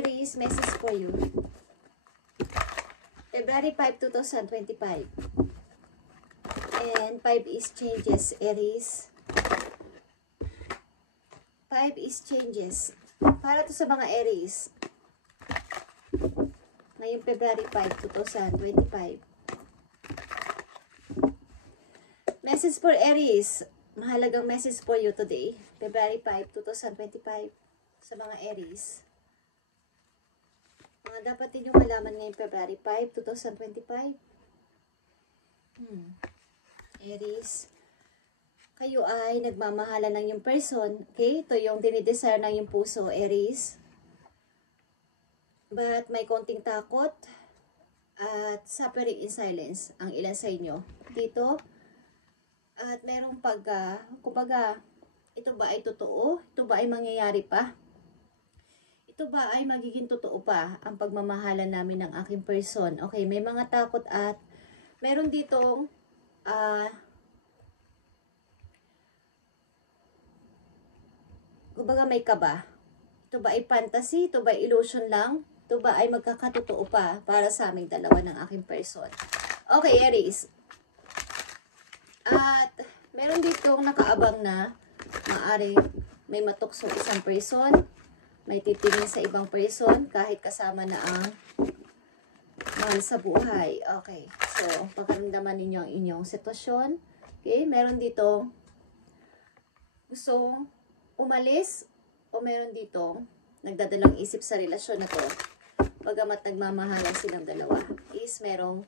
Aries, message for you. February 5, 2025. And 5 is changes, Aries. 5 is changes. Para to sa mga Aries. Ngayong February 5, 2025. Message for Aries. Mahalagang message for you today. February 5, 2025. Sa mga Aries. Mga dapat ninyong malaman ngayong February 5, 2025. Aries. Kayo ay nagmamahalan ng yung person. Okay? Ito yung dinidesire ng yung puso, Aries. But may konting takot at suffering in silence ang ilan sa inyo dito. At merong kumbaga, ito ba ay totoo? Ito ba ay mangyayari pa? Ito ba ay magiging totoo pa ang pagmamahalan namin ng aking person? Okay, may mga takot at meron ditong kumbaga may kaba. Ito ba ay fantasy? Ito ba ay illusion lang? Ito ba ay magkakatotoo pa para sa aming dalawa ng aking person? Okay, Aries. At meron ditong nakaabang na maaari may matukso isang person, may titingin sa ibang person kahit kasama na ang mahal sa buhay. Okay, so pagkaramdaman ninyo ang inyong sitwasyon. Okay, meron ditong gustong umalis o meron ditong nagdadalang isip sa relasyon na to. Bagamat nagmamahalan silang dalawa is merong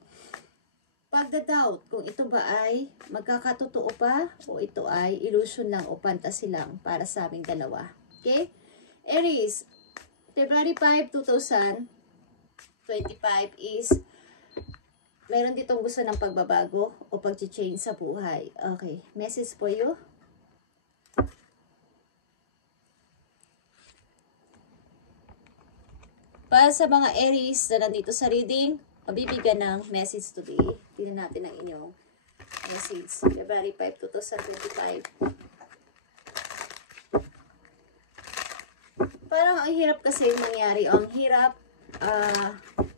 pagda-doubt kung ito ba ay magkakatotoo pa o ito ay illusion lang o fantasy lang para sa aming dalawa. Okay? Aries, February 5, 2025 is meron ditong gusto ng pagbabago o pag-change sa buhay. Okay. Message for you. Para sa mga Aries na nandito sa reading, mabibigyan ng message today. Tingnan natin ang inyong message. February 5, 2025. Parang ang hirap kasi mangyari. Ang hirap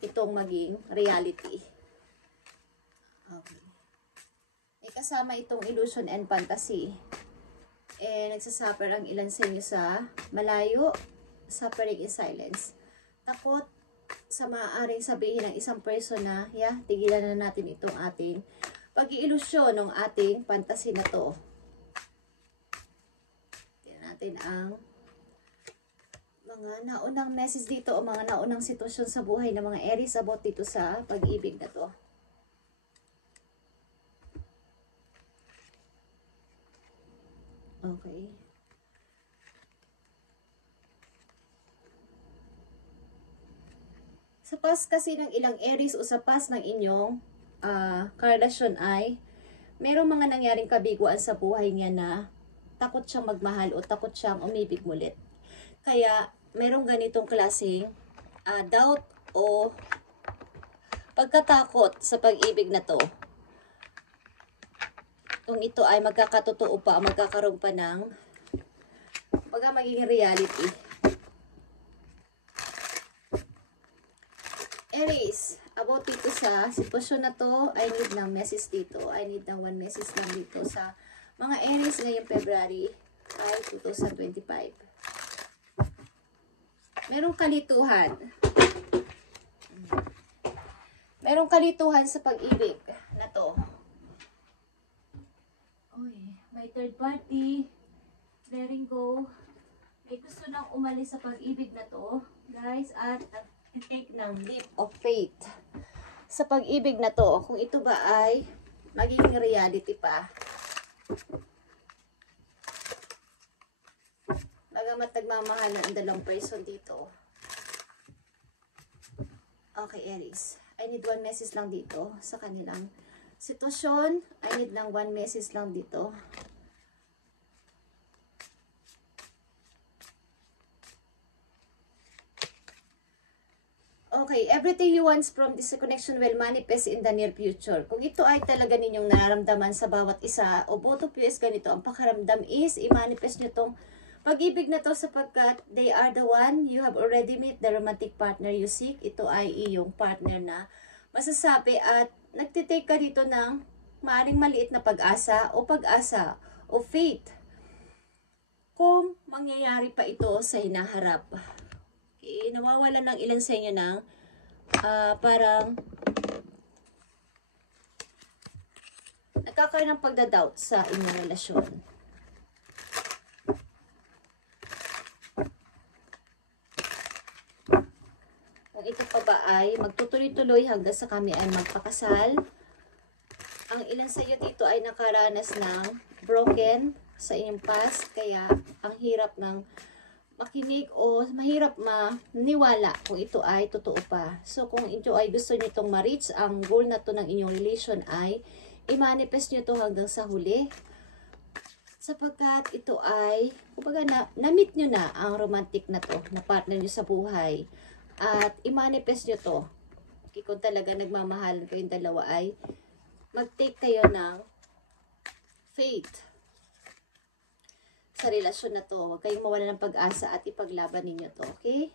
itong maging reality. Okay. May kasama itong illusion and fantasy. Nagsasuffer ang ilan sa inyo sa malayo, suffering in silence. Takot sa maaaring sabihin ng isang person na, tigilan na natin itong ating pag-iilusyon ng ating fantasy na to. Tingnan natin ang mga naunang message dito o mga naunang sitwasyon sa buhay ng mga Aries about dito sa pag-ibig na to. Okay. Sa past kasi ng ilang Aries o sa past ng inyong karelasyon ay merong mga nangyaring kabiguan sa buhay niya na takot siyang magmahal o takot siyang umibig mulit. Kaya merong ganitong klaseng doubt o pagkatakot sa pag-ibig na to. Kung ito ay magkakatotoo pa o magkakaroon pa ng magiging reality. Aries, about dito sa sitwasyon na to, I need ng message dito. I need ng one message lang dito sa mga Aries ngayong February 5, 2025. Merong kalituhan. Merong kalituhan sa pag-ibig na to. Uy, may third party. Letting go. May gusto nang umalis sa pag-ibig na to, guys, at take ng leap of faith sa pag-ibig na to, kung ito ba ay magiging reality pa. Bagamat nagmamahal ang dalawang person dito. Okay, Aries. I need one message lang dito sa kanilang sitwasyon. I need lang one message lang dito. Okay, everything you want from this connection will manifest in the near future. Kung ito ay talaga ninyong nararamdaman sa bawat isa, o both of you is ganito, ang pakaramdam is, i-manifest nyo itong Pag-ibig na to sapagkat they are the one you have already met, the romantic partner you seek. Ito ay iyong partner na masasabi at nagtitake ka dito ng maaring maliit na pag-asa o faith. Kung mangyayari pa ito sa hinaharap. Okay, nawawala ng ilan sa inyo ng parang nagkakaroon ng pagdadoubt sa inyong relasyon. Kung ito pa ba ay magtutuloy-tuloy hanggang sa kami ay magpakasal. Ang ilan sa iyo dito ay nakaranas ng broken sa inyong past, kaya ang hirap ng makinig o mahirap maniwala kung ito ay totoo pa. So kung ito ay gusto nyo itong ma-reach, ang goal na to ng inyong relation ay i-manifest nyo to hanggang sa huli. Sapagkat ito ay, kumbaga na-meet nyo na ang romantic na to, na partner nyo sa buhay. At i-manifest nyo to. Kung talaga nagmamahalan kayong dalawa ay mag-take kayo ng faith sa relasyon na to. Huwag kayong mawala ng pag-asa at ipaglaban ninyo to. Okay?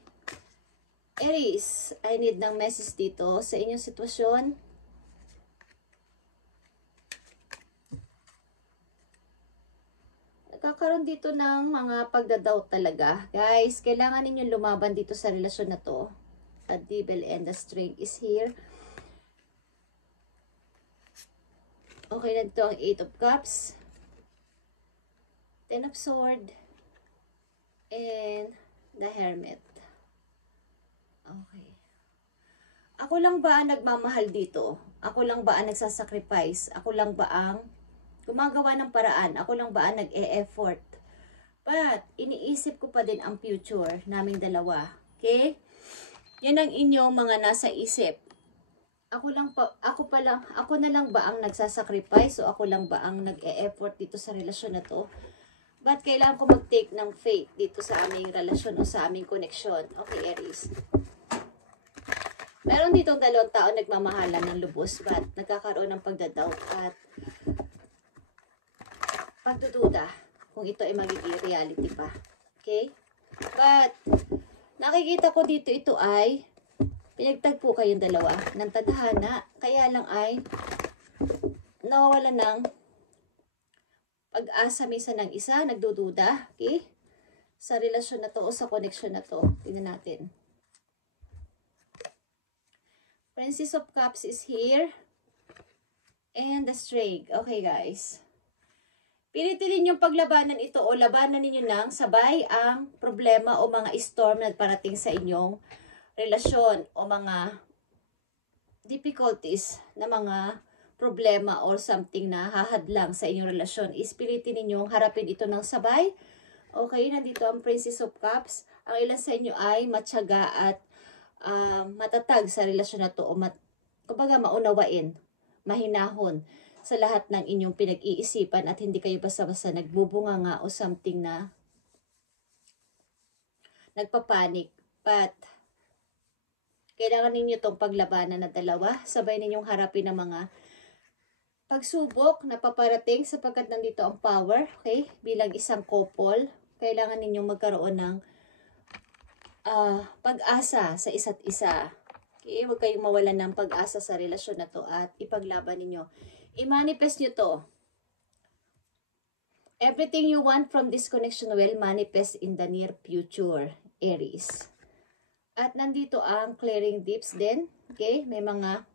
Aries, I need ng message dito sa inyong sitwasyon. Nagkakaroon dito ng mga pagdadoubt talaga. Guys, kailangan ninyong lumaban dito sa relasyon na to. The devil and the strength is here. Okay na dito ang 8 of Cups, 10 of Swords, and the Hermit. Okay. Ako lang ba ang nagmamahal dito? Ako lang ba ang nagsasacrifice? Ako lang ba ang gumagawa ng paraan? Ako lang ba ang nag-e-effort? But, iniisip ko pa din ang future naming dalawa. Okay? Yan ang inyong mga nasa isip. Ako na lang ba ang nagsasacrifice o ako lang ba ang nag-e-effort dito sa relasyon na to? But kailangan ko mag-take ng faith dito sa aming relasyon o sa aming connection. Okay, Aries. Meron ditong dalawang tao nagmamahalan ng lubos, but nagkakaroon ng pagdadoubt at pagdududa kung ito ay magiging reality pa. Okay? But nakikita ko dito ito ay pinagtagpo kayong dalawa ng tadhana, kaya lang ay nawawala ng pag-asa minsan ng isa, nagdududa, okay? Sa relasyon na to o sa connection na to. Tingnan natin. Princess of Cups is here. And the Strength. Okay, guys. Pilitin ninyong paglabanan ito o labanan ninyo ng sabay ang problema o mga storm na parating sa inyong relasyon o mga difficulties na mga problema or something na hahadlang sa inyong relasyon. Pilitin ninyong harapin ito ng sabay. Okay, nandito ang Princess of Cups. Ang ilan sa inyo ay matyaga at matatag sa relasyon na to o kumbaga maunawain, mahinahon sa lahat ng inyong pinag-iisipan at hindi kayo basta-basta nagbubunga nga o something na nagpapanik. But kailangan ninyo itong paglabanan na dalawa. Sabay ninyong harapin ang mga pagsubok na paparating sapagkat nandito ang power. Okay? Bilang isang couple, kailangan ninyong magkaroon ng pag-asa sa isa't isa. Okay? Huwag kayong mawalan ng pag-asa sa relasyon na to at ipaglaban ninyo. I-manifest nyo to. Everything you want from this connection will manifest in the near future, Aries. At nandito ang clearing dips din. Okay? May mga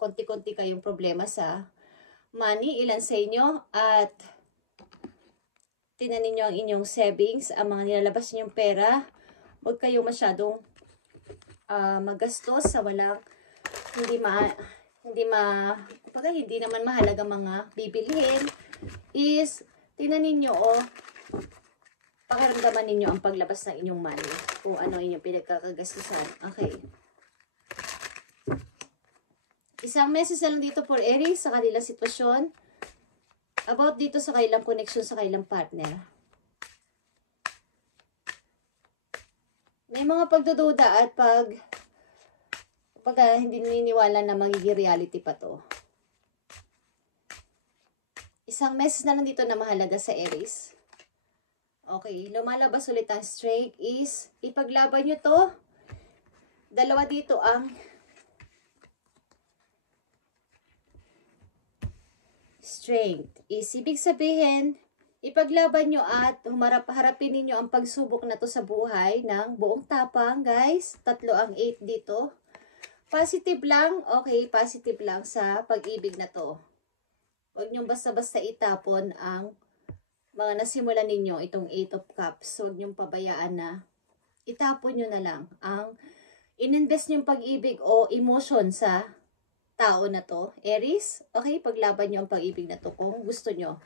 konti-konti kayong problema sa money. Ilan sa inyo? At tingnan ninyo ang inyong savings, ang mga nilalabas ninyong pera. Huwag kayong masyadong magastos sa walang hindi naman mahalaga mga bibilhin. Tingnan ninyo pakiramdaman ninyo ang paglabas ng inyong money. Kung ano inyong pinagkakagastusan. Okay. Isang message na lang dito for Aries sa kanilang sitwasyon. About dito sa kailang connection sa kailang partner. May mga pagdududa at pag hindi niniwala na magiging reality pa to. Isang message na lang dito na mahalaga sa Aries. Okay, lumalabas ulit ang strength is, ipaglaban nyo to. Dalawa dito ang strength. Is, ibig sabihin, ipaglaban nyo at harapin ninyo ang pagsubok na to sa buhay ng buong tapang, guys. 3 ang 8 dito. Positive lang, okay, positive lang sa pag-ibig na to. Huwag nyo basta-basta itapon ang mga nasimulan ninyo, itong 8 of Cups. Huwag nyo pabayaan na itapon nyo na lang ang ininvest nyong pag-ibig o emotion sa tao na to. Aries, okay, paglaban nyo ang pag-ibig na to kung gusto nyo.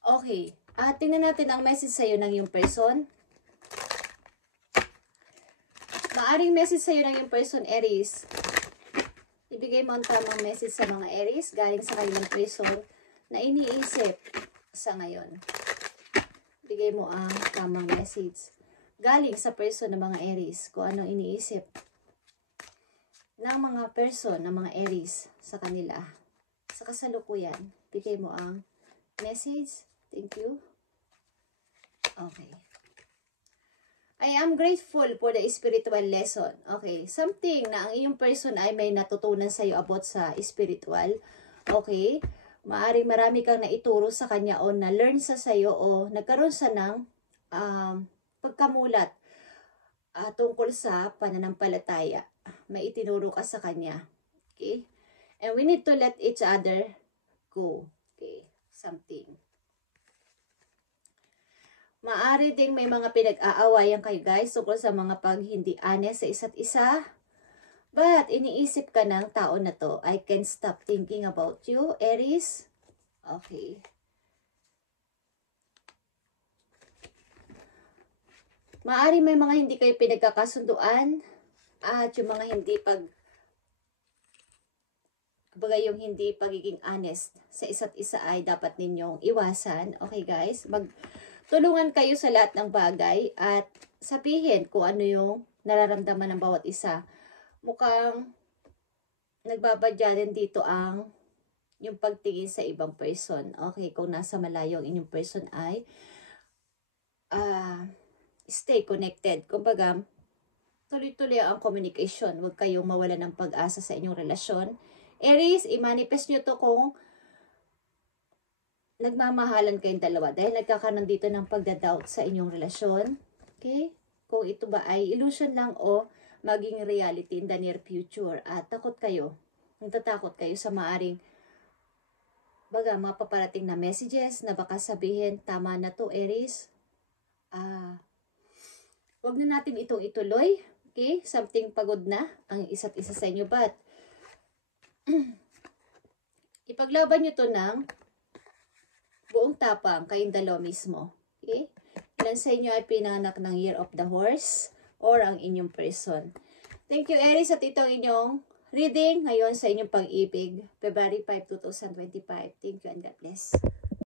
Okay, tingnan natin ang message sa'yo ng yung person. Maaring message sa'yo ng yung person, Aries. Ibigay mo ang tamang message sa mga Aries galing sa kanilang person na iniisip sa ngayon. Bigay mo ang tamang message galing sa person ng mga Aries kung anong iniisip ng mga person ng mga Aries sa kanila. Sa kasalukuyan, bigay mo ang message. Thank you. Okay. I am grateful for the spiritual lesson. Okay. Something na ang iyong person ay may natutunan sa iyo about sa spiritual. Okay. Maaring marami kang naituro sa kanya o na-learn sa sayo o nagkaroon sa ng pagkamulat tungkol sa pananampalataya. May itinuro ka sa kanya. Okay? And we need to let each other go. Okay? Something. Maari ding may mga pinag-aawayan kayo guys tungkol sa mga hindi honest sa isa't isa. But, iniisip ka ng tao na to, I can't stop thinking about you, Aries. Okay. Maari may mga hindi kayo pinagkakasunduan at yung mga hindi yung hindi pagiging honest sa isa't isa ay dapat ninyong iwasan. Okay guys? Magtulungan kayo sa lahat ng bagay at sabihin kung ano yung nararamdaman ng bawat isa. Mukhang nagbabadya din dito yung pagtingin sa ibang person. Okay, kung nasa malayo ang inyong person ay stay connected. Kumbaga, tuloy-tuloy ang communication. Huwag kayong mawala ng pag-asa sa inyong relasyon. Aries, i-manifest nyo to kung nagmamahalan kayong dalawa. Dahil nagkakaroon dito ng pagdadoubt sa inyong relasyon. Okay? Kung ito ba ay illusion lang o maging reality in the near future. At takot kayo. Natatakot kayo sa maaring mga paparating na messages na baka sabihin, tama na to, Aries. Huwag na natin itong ituloy. Okay? Something pagod na ang isa't isa sa inyo. But, ipaglaban nyo to ng buong tapang kayong dalawa mismo. Okay? Ilan sa inyo ay pinanganak ng Year of the Horse or ang inyong person. Thank you, Aries, at itong inyong reading ngayon sa inyong pag-ibig. February 5, 2025. Thank you and God bless.